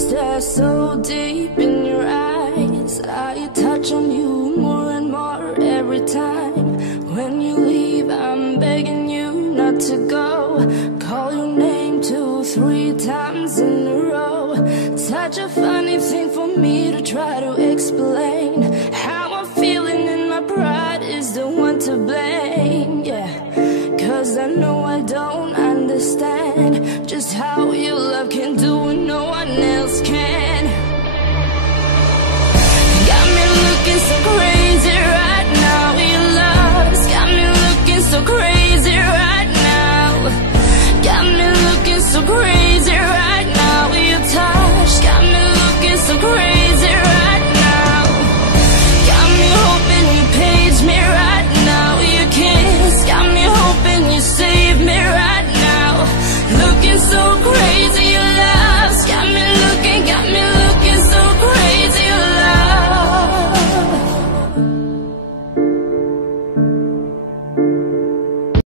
stare so deep in your eyes. I touch on you more and more every time. When you leave, I'm begging you not to go. Call your name 2, 3 times in a row. Such a funny thing for me to try to explain. How I'm feeling and my pride is the one to blame. Yeah, 'cause I know I don't understand just how your love can do